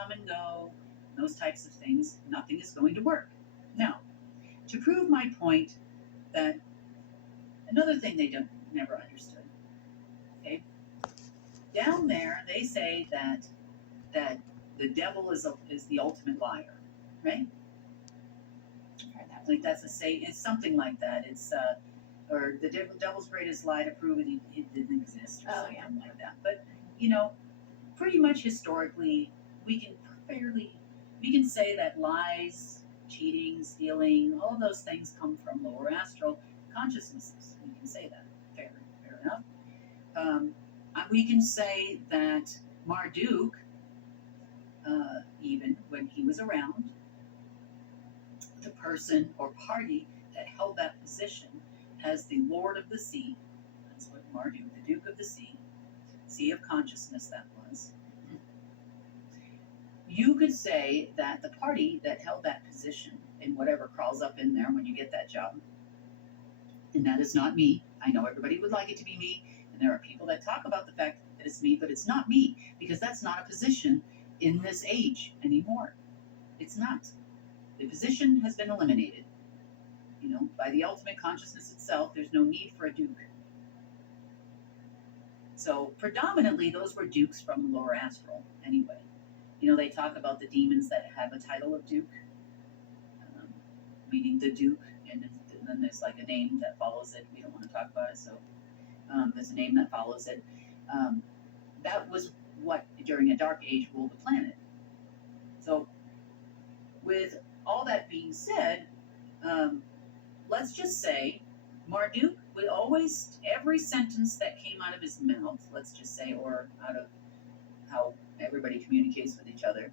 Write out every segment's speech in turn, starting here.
come and go, those types of things, nothing is going to work. Now, to prove my point that another thing they don't never understood, okay? Down there they say that the devil is the ultimate liar, right? Like that's a say, it's something like that. It's or the devil's greatest lie to prove it didn't exist, or something like that. But pretty much historically, we can fairly we can say that lies, cheating, stealing, all of those things come from lower astral consciousnesses. We can say that. Fair enough. We can say that Marduk, even when he was around, the person or party that held that position as the Lord of the Sea. That's what Marduk, the Duke of the Sea of Consciousness, that was. You could say that the party that held that position in whatever crawls up in there when you get that job, and that is not me. I know everybody would like it to be me, and there are people that talk about the fact that it's me, but it's not me, because that's not a position in this age anymore. It's not. The position has been eliminated. By the ultimate consciousness itself, there's no need for a duke. So predominantly, those were dukes from the lower astral anyway. They talk about the demons that have a title of duke, meaning the duke, and then there's like a name that follows it. We don't want to talk about it, so there's a name that follows it. That was what, during a dark age, ruled the planet. So with all that being said, let's just say Marduk would always, every sentence that came out of his mouth, let's just say, or out of how everybody communicates with each other,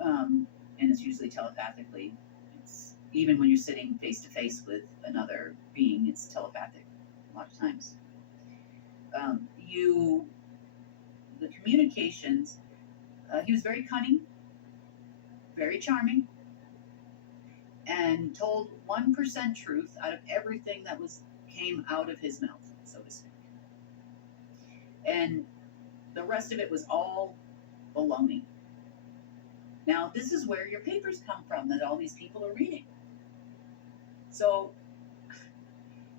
and it's usually telepathically. It's even when you're sitting face to face with another being, it's telepathic a lot of times. The communications, he was very cunning, very charming, and told 1% truth out of everything that came out of his mouth, so to speak. And the rest of it was all baloney. Now, this is where your papers come from that all these people are reading. So,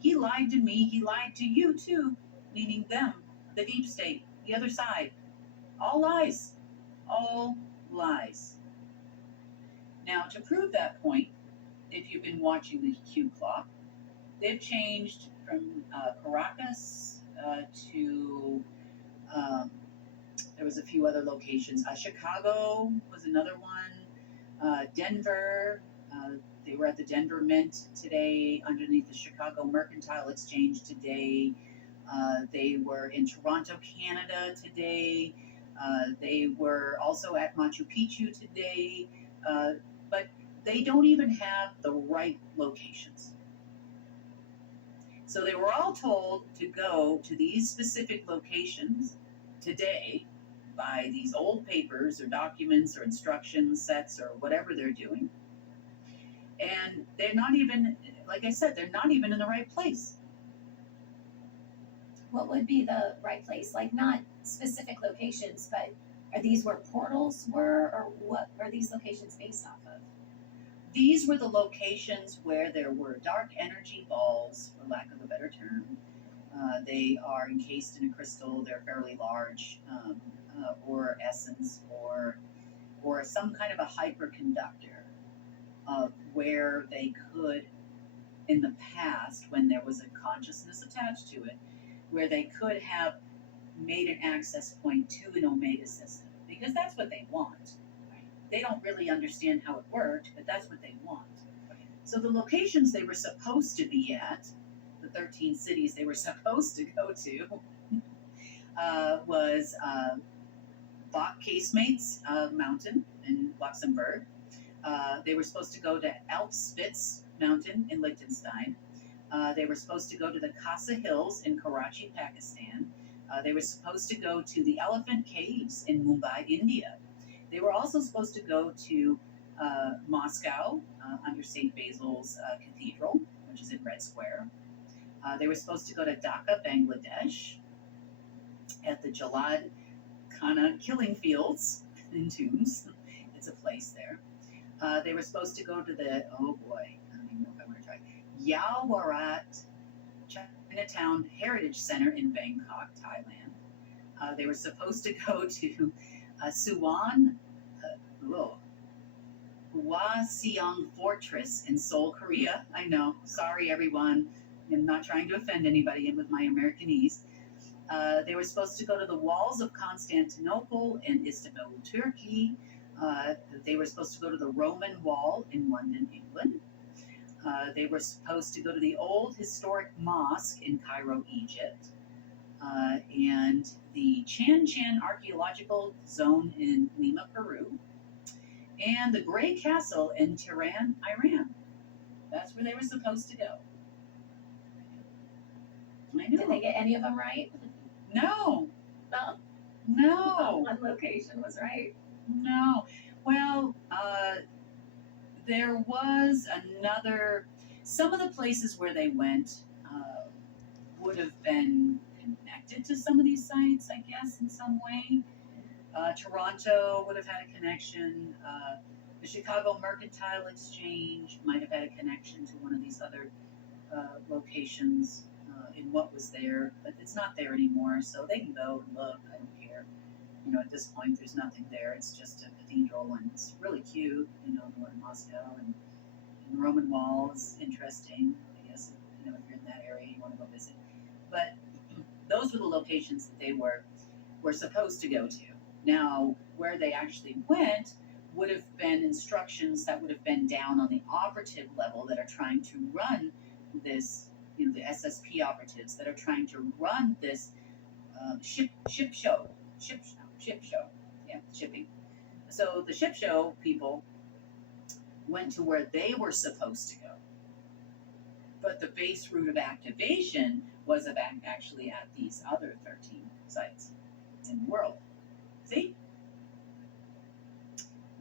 he lied to me, he lied to you too, meaning them, the deep state, the other side. All lies. All lies. Now, to prove that point, if you've been watching the Q clock, they've changed from Caracas to there was a few other locations. Chicago was another one. Denver. They were at the Denver Mint today, underneath the Chicago Mercantile Exchange today. They were in Toronto, Canada today. They were also at Machu Picchu today. But they don't even have the right locations. So they were all told to go to these specific locations today by these old papers or documents or instruction sets or whatever they're doing. And they're not even, like I said, they're not even in the right place. What would be the right place? Like, not specific locations, but are these where portals were, or what are these locations based off of? These were the locations where there were dark energy balls, for lack of a better term. They are encased in a crystal. They're fairly large, or essence, or some kind of a hyperconductor of where they could, in the past, when there was a consciousness attached to it, where they could have made an access point to an Omega system, because that's what they want. They don't really understand how it worked, but that's what they want. So the locations they were supposed to be at, the 13 cities they were supposed to go to, was Bach Casemates Mountain in Luxembourg. They were supposed to go to Alpspitz Mountain in Liechtenstein. They were supposed to go to the Khasa Hills in Karachi, Pakistan. They were supposed to go to the Elephant Caves in Mumbai, India. They were also supposed to go to Moscow under St. Basil's Cathedral, which is in Red Square. They were supposed to go to Dhaka, Bangladesh, at the Jalad Khana killing fields and tombs. It's a place there. They were supposed to go to the, oh boy, I don't even know if I'm going to try, Yaowarat Chinatown Heritage Center in Bangkok, Thailand. They were supposed to go to Suwon, oh, Hwasiong Fortress in Seoul, Korea. I know, sorry everyone, I'm not trying to offend anybody with my Americanese. They were supposed to go to the walls of Constantinople and Istanbul, Turkey. They were supposed to go to the Roman Wall in London, England. They were supposed to go to the old historic mosque in Cairo, Egypt, and the Chan Chan Archaeological Zone in Lima, Peru, and the Gray Castle in Tehran, Iran. That's where they were supposed to go. I know. Did they get any of them right? No. No. No. One location was right. No. Well, there was another. Some of the places where they went would have been connected to some of these sites, I guess, in some way. Toronto would have had a connection. The Chicago Mercantile Exchange might have had a connection to one of these other locations in what was there, but it's not there anymore, so they can go and look. I don't care. You know, at this point, there's nothing there. It's just a cathedral, and it's really cute. You know, the one in Moscow, and the Roman Wall is interesting. I guess you know if you're in that area, you want to go visit. But those were the locations that they were supposed to go to. Now, where they actually went would have been instructions that would have been down on the operative level that are trying to run this, you know, the SSP operatives that are trying to run this ship show, yeah, shipping. So the ship show people went to where they were supposed to go, but the base route of activation was actually at these other 13 sites in the world. See?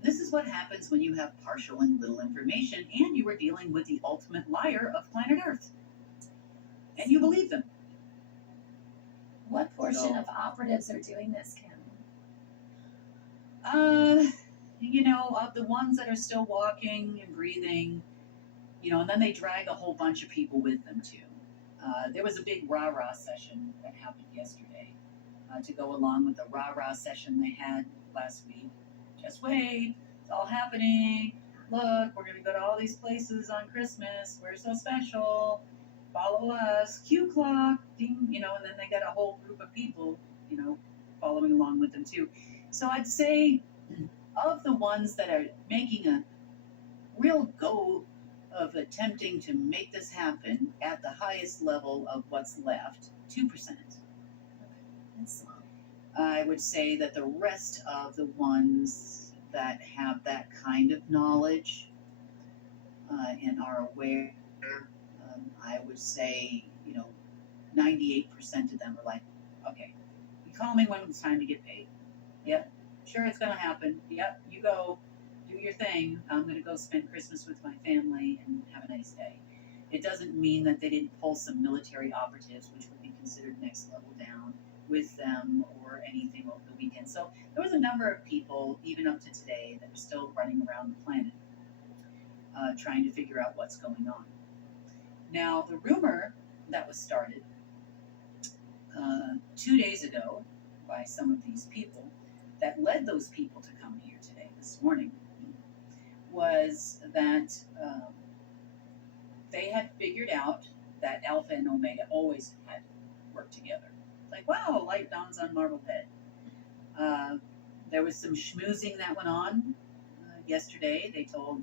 This is what happens when you have partial and little information and you are dealing with the ultimate liar of planet Earth. And you believe them. What portion So- of operatives are doing this, Kim? You know, of the ones that are still walking and breathing, you know, and then they drag a whole bunch of people with them too. There was a big rah-rah session that happened yesterday to go along with the rah-rah session they had last week. Just wait, it's all happening. Look, we're gonna go to all these places on Christmas. We're so special. Follow us. Q clock, ding, you know, and then they got a whole group of people, you know, following along with them too. So I'd say of the ones that are making a real go of attempting to make this happen at the highest level of what's left, 2%. That's small. I would say that the rest of the ones that have that kind of knowledge and are aware, I would say, you know, 98% of them are like, okay, you call me when it's time to get paid. Yep, sure, it's going to happen. Yep, you go do your thing. I'm going to go spend Christmas with my family and have a nice day. It doesn't mean that they didn't pull some military operatives, which would be considered next level down, with them or anything over the weekend. So there was a number of people, even up to today, that are still running around the planet trying to figure out what's going on. Now, the rumor that was started 2 days ago by some of these people that led those people to come here today, this morning, was that they had figured out that Alpha and Omega always had worked together. Like, wow, light dawns on Marblehead. There was some schmoozing that went on yesterday. They told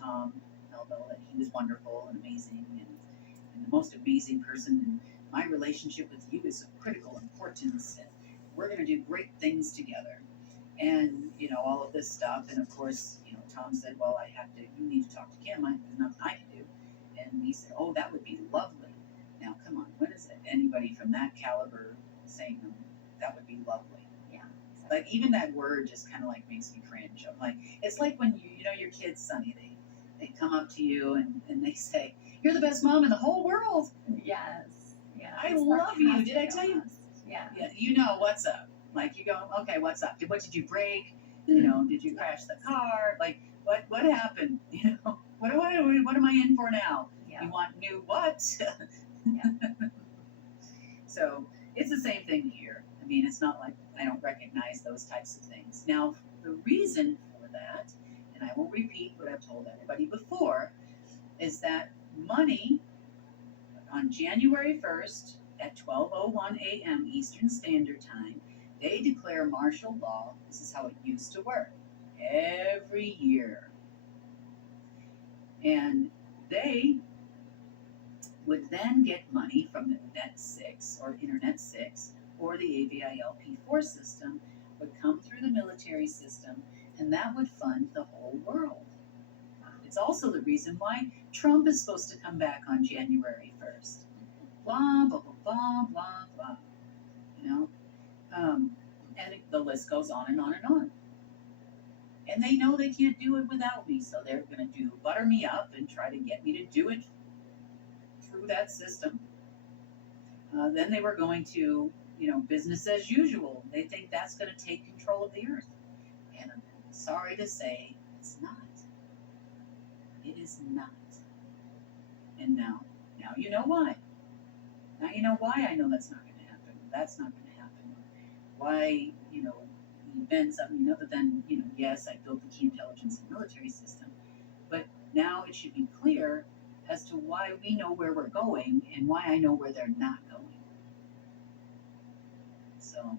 Tom Melville that he was wonderful and amazing and the most amazing person. And my relationship with you is of critical importance. And we're going to do great things together. And, you know, all of this stuff. And of course, you know, Tom said, well, you need to talk to Kim. There's nothing I can do. And he said, oh, that would be lovely. Now, come on, when is it anybody from that caliber saying that would be lovely? Yeah. Like, even that word just kind of like makes me cringe. I'm like, it's like when you know, your kids, Sonny, they come up to you and they say, you're the best mom in the whole world. Yes. Yeah. I it's love you. Did I sarcastic tell you? almost. Yeah. Yeah, you know what's up. Like, you go, okay, what's up? What did you break? Did you crash the car? Like, what happened? What am I in for now? Yeah. You want new what? Yeah. So it's the same thing here. I mean, it's not like I don't recognize those types of things. Now, the reason for that, and I will repeat what I've told everybody before, is that money on January 1st at 12:01 a.m. Eastern Standard Time, they declare martial law. This is how it used to work every year. And they would then get money from the Net 6 or Internet 6 or the AVILP4 system, would come through the military system, and that would fund the whole world. It's also the reason why Trump is supposed to come back on January 1st. Blah, blah, blah, blah, blah, blah. You know? And the list goes on and on and on. And they know they can't do it without me, so they're going to butter me up and try to get me to do it through that system. Then they were going to, business as usual. They think that's going to take control of the earth. And I'm sorry to say, it's not. It is not. And now you know why. Now you know why I know that's not going to happen. That's not going to happen. Why, the events, other than, yes, I built the key intelligence and military system, but now it should be clear as to why we know where we're going and why I know where they're not going. So,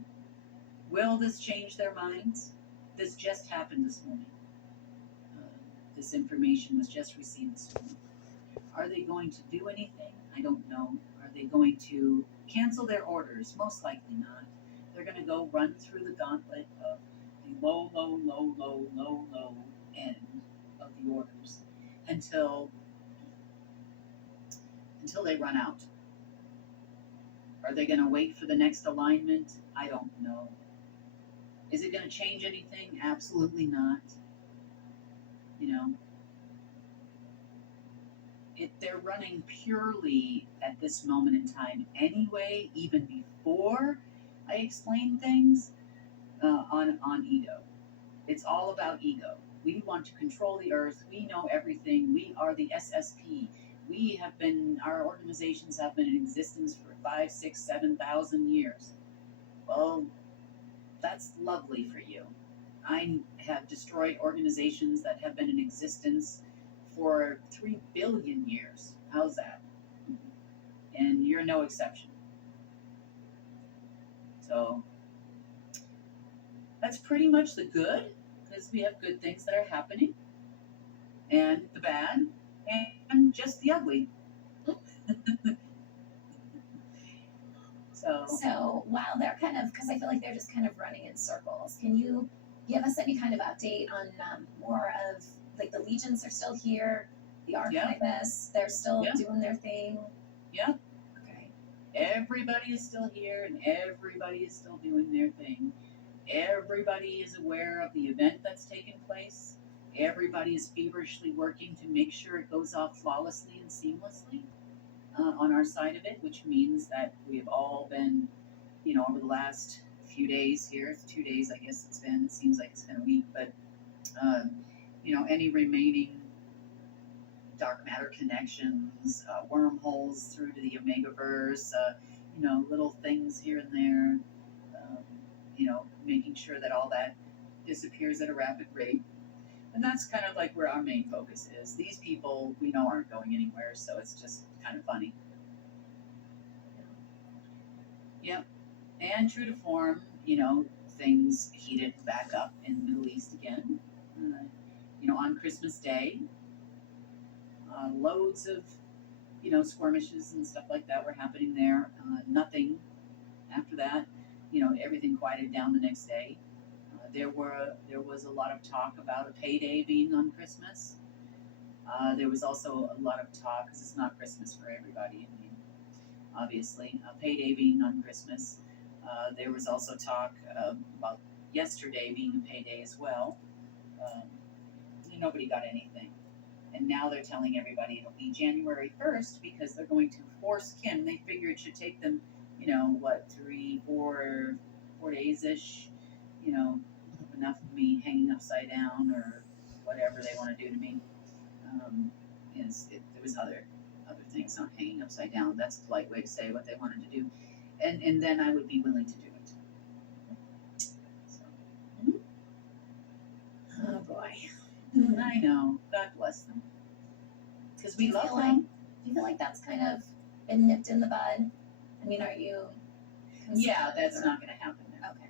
will this change their minds? This just happened this morning. This information was just received this morning. Are they going to do anything? I don't know. Are they going to cancel their orders? Most likely not. They're going to go run through the gauntlet of the low, low, low, low, low, low end of the orders until they run out. Are they going to wait for the next alignment? I don't know. Is it going to change anything? Absolutely not. They're running purely at this moment in time anyway, even before I explain things on ego. It's all about ego. We want to control the earth. We know everything. We are the SSP. Our organizations have been in existence for 5, 6, 7,000 years. Well, that's lovely for you. I have destroyed organizations that have been in existence for 3 billion years. How's that? And you're no exception. So that's pretty much the good, because we have good things that are happening, and the bad, and just the ugly. So while they're because I feel like they're just kind of running in circles, can you give us any kind of update on more of, like, the legions are still here, the archivists, they're still doing their thing? Yeah. Okay. Everybody is still here, and everybody is still doing their thing. Everybody is aware of the event that's taken place. Everybody is feverishly working to make sure it goes off flawlessly and seamlessly on our side of it, which means that we have all been, over the last few days here, it's 2 days, I guess it's been, it seems like it's been a week, but, any remaining dark matter connections, wormholes through to the Omegaverse, little things here and there, making sure that all that disappears at a rapid rate. And that's kind of like where our main focus is. These people we know aren't going anywhere, so it's just kind of funny. Yep. And true to form, things heated back up in the Middle East again. On Christmas Day, loads of, skirmishes and stuff like that were happening there. Nothing after that. Everything quieted down the next day. There was a lot of talk about a payday being on Christmas. There was also a lot of talk, because it's not Christmas for everybody. I mean, obviously, a payday being on Christmas. There was also talk about yesterday being a payday as well. Nobody got anything. And now they're telling everybody it'll be January 1st, because they're going to force Kim. They figure it should take them, 3, 4 days-ish, enough of me hanging upside down or whatever they want to do to me. Um, there was other things, not hanging upside down. That's a polite way to say what they wanted to do, and then I would be willing to do it. So, Oh boy. I know. God bless them, because we Do you love feel them. Do you feel like that's kind of been nipped in the bud? I mean, are you? Yeah, that's or- not going to happen now. Okay.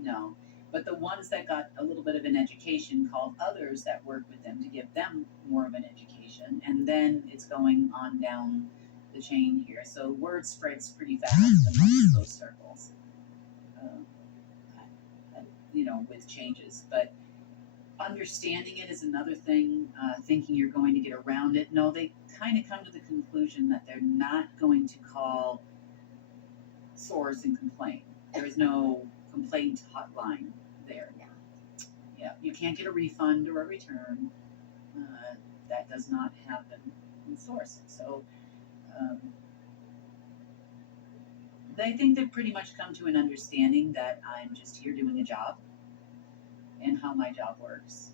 No. But the ones that got a little bit of an education called others that work with them to give them more of an education. And then it's going on down the chain here. So word spreads pretty fast amongst those circles, with changes. But understanding it is another thing. Thinking you're going to get around it. No, they kind of come to the conclusion that they're not going to call source and complain. There is no complaint hotline there. Yeah, you can't get a refund or a return. That does not happen in source. So they think they've pretty much come to an understanding that I'm just here doing a job and how my job works.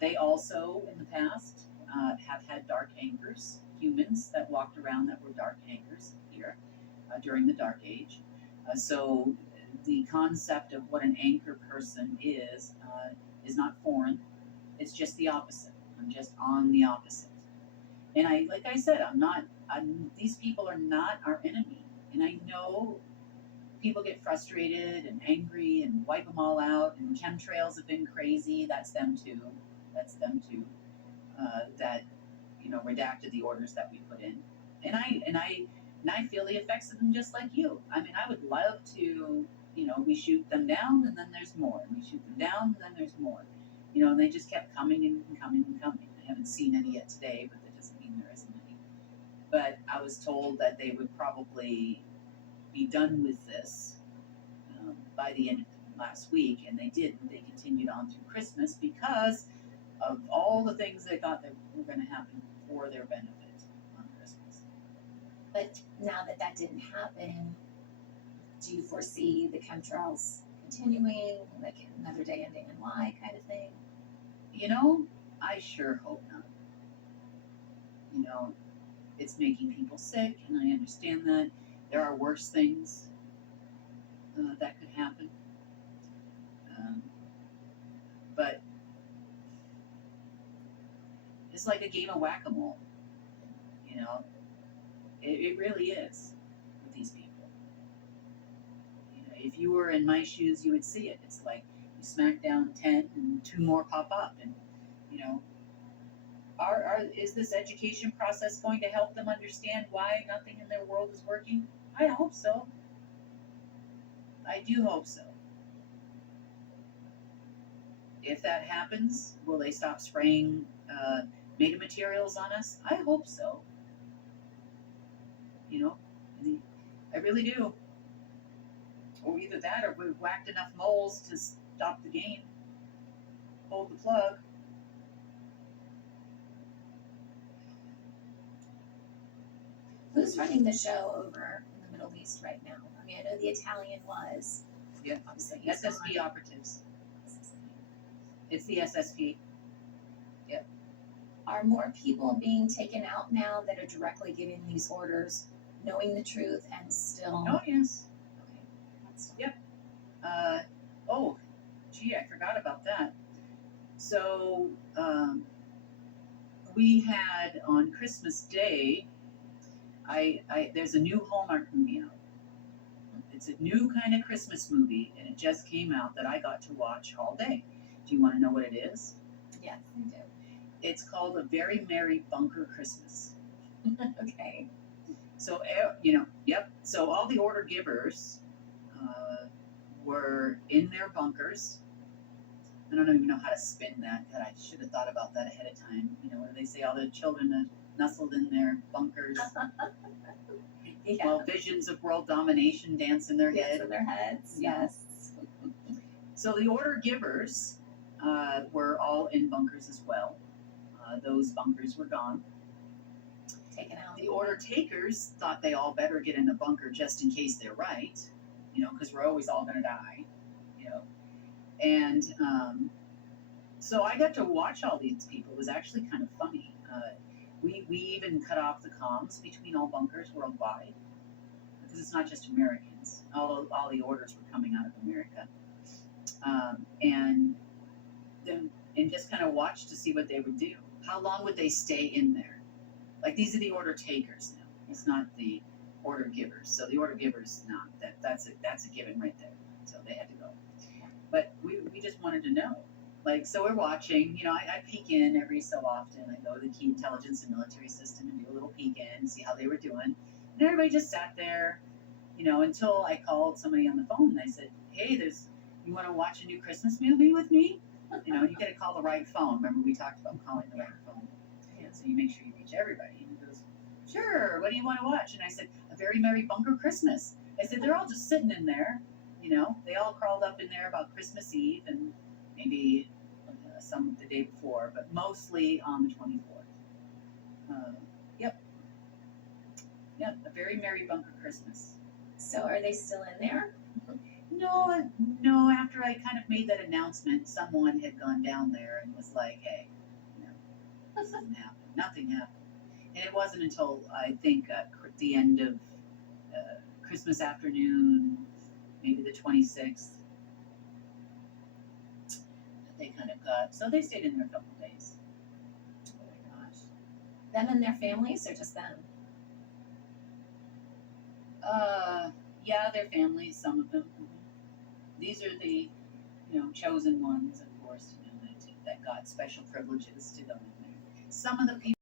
They also, in the past, have had dark anchors, humans that walked around that were dark anchors here during the Dark Age. So the concept of what an anchor person is not foreign. It's just the opposite. I'm just on the opposite. And like I said, these people are not our enemy. And I know people get frustrated and angry and wipe them all out. And chemtrails have been crazy. That's them too. That redacted the orders that we put in. And I feel the effects of them just like you. I mean, I would love to. We shoot them down and then there's more. And we shoot them down and then there's more. And they just kept coming and coming and coming. I haven't seen any yet today, but that doesn't mean there isn't any. But I was told that they would probably be done with this by the end of last week, and they didn't. They continued on through Christmas because of all the things that were going to happen for their benefit on Christmas. But now that didn't happen, do you foresee the chemtrails continuing, like another day ending in Y kind of thing? I sure hope not. It's making people sick, and I understand that. There are worse things that could happen. But it's like a game of whack-a-mole. It really is with these people. If you were in my shoes, you would see it. It's like you smack down 10 and 2 more pop up. And, is this education process going to help them understand why nothing in their world is working? I hope so. I do hope so. If that happens, will they stop spraying meta materials on us? I hope so. I really do. Or either that, or we've whacked enough moles to stop the game. Hold the plug. Who's running the show over in the Middle East right now? I mean, I know the Italian was. Yeah. Obviously, he's SSP gone. operatives. It's the SSP. Yep. Are more people being taken out now that are directly giving these orders, knowing the truth and still? Oh, yes. Okay. That's Yep. Oh, gee, I forgot about that. So, we had on Christmas Day, there's a new Hallmark movie out. It's a new kind of Christmas movie, and it just came out that I got to watch all day. Do you want to know what it is? Yes, I do. It's called A Very Merry Bunker Christmas. Okay. So, yep. So all the order givers were in their bunkers. I don't even know how to spin that. God, I should have thought about that ahead of time. What do they say? All the children are nestled in their bunkers. Yeah. While visions of world domination dance in their Yes, head. in their heads. Yeah. Yes. So the order givers were all in bunkers as well. Those bunkers were gone. Taken out. The order takers thought they all better get in a bunker just in case they're right, because we're always all going to die, And so I got to watch all these people. It was actually kind of funny. We even cut off the comms between all bunkers worldwide because it's not just Americans. All the orders were coming out of America, and then and just kind of watched to see what they would do. How long would they stay in there? Like these are the order takers now. It's not the order givers. So the order givers, not that's a given right there. So they had to go. But we just wanted to know. Like, so we're watching, I peek in every so often. I go to the key intelligence and military system and do a little peek in, see how they were doing. And everybody just sat there, until I called somebody on the phone and I said, hey, you want to watch a new Christmas movie with me? You got to call the right phone. Remember we talked about calling the right phone. Yeah, so you make sure you reach everybody. And he goes, sure, what do you want to watch? And I said, A Very Merry Bunker Christmas. I said, they're all just sitting in there, they all crawled up in there about Christmas Eve and maybe some the day before, but mostly on the 24th. Yep. Yep, A Very Merry Bunker Christmas. So are they still in there? No, after I kind of made that announcement, someone had gone down there and was like, hey, nothing happened. And it wasn't until I think the end of Christmas afternoon, maybe the 26th, that they kind of so they stayed in there a couple of days. Oh my gosh. Them and their families, or just them? Yeah, their families, some of them. These are the, chosen ones, of course, that got special privileges to go in there. Some of the people